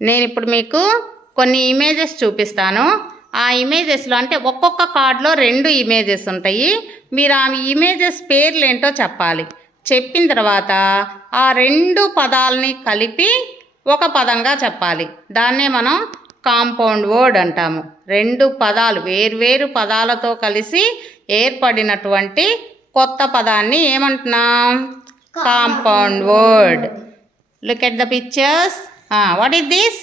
నేను ఇప్పుడు మీకు కొన్ని ఇమేజెస్ చూపిస్తాను. ఆ ఇమేజెస్లో అంటే ఒక్కొక్క కార్డులో 2 ఇమేజెస్ ఉంటాయి. మీరు ఆ ఇమేజెస్ పేర్లు ఏంటో చెప్పాలి. చెప్పిన తర్వాత ఆ 2 పదాలని కలిపి ఒక పదంగా చెప్పాలి. దాన్నే మనం కాంపౌండ్ వర్డ్ అంటాము. 2 పదాలు వేర్వేరు పదాలతో కలిసి ఏర్పడినటువంటి కొత్త పదాన్ని ఏమంటున్నాం? Compound word. Look at the pictures. What is this?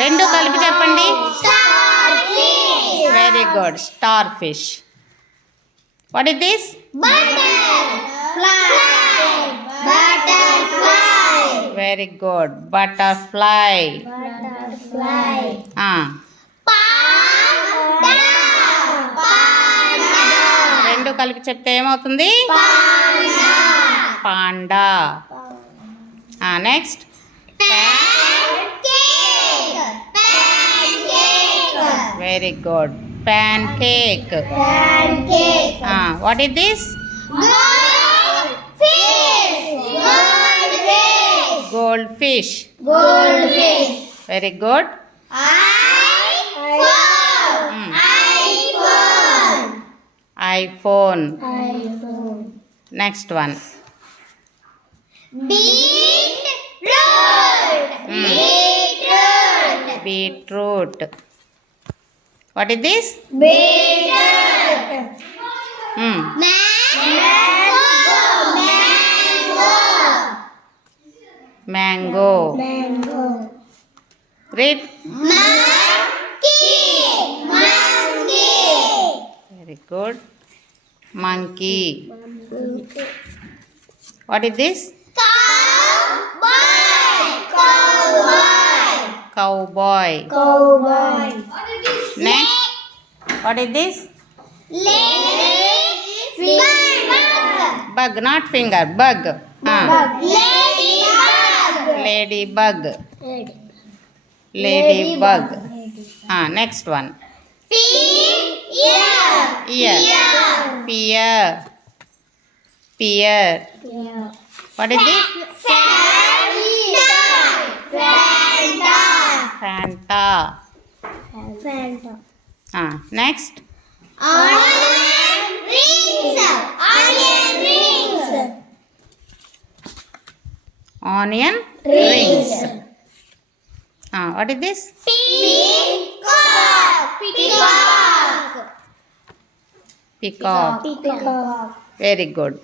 రెండు కలిపి చెప్పండి. Very good. Starfish. What is this? Very good. Butterfly. రెండు కలిపి చెప్తే ఏమవుతుంది? Panda. Next very good. Pancake. What is this? Goldfish. Very good. IPhone. Next one. Beetroot. What is this? Mango. Read. Very good. Monkey. What is this? Cowboy. Next. What is this? Bug, not finger. Bug. Ladybug. Ladybug. Next one. Ear. Pear. Pear. What is this? Fanta. Next. Onion rings. Onion rings. What is this? Peacock. Peacock. Very good.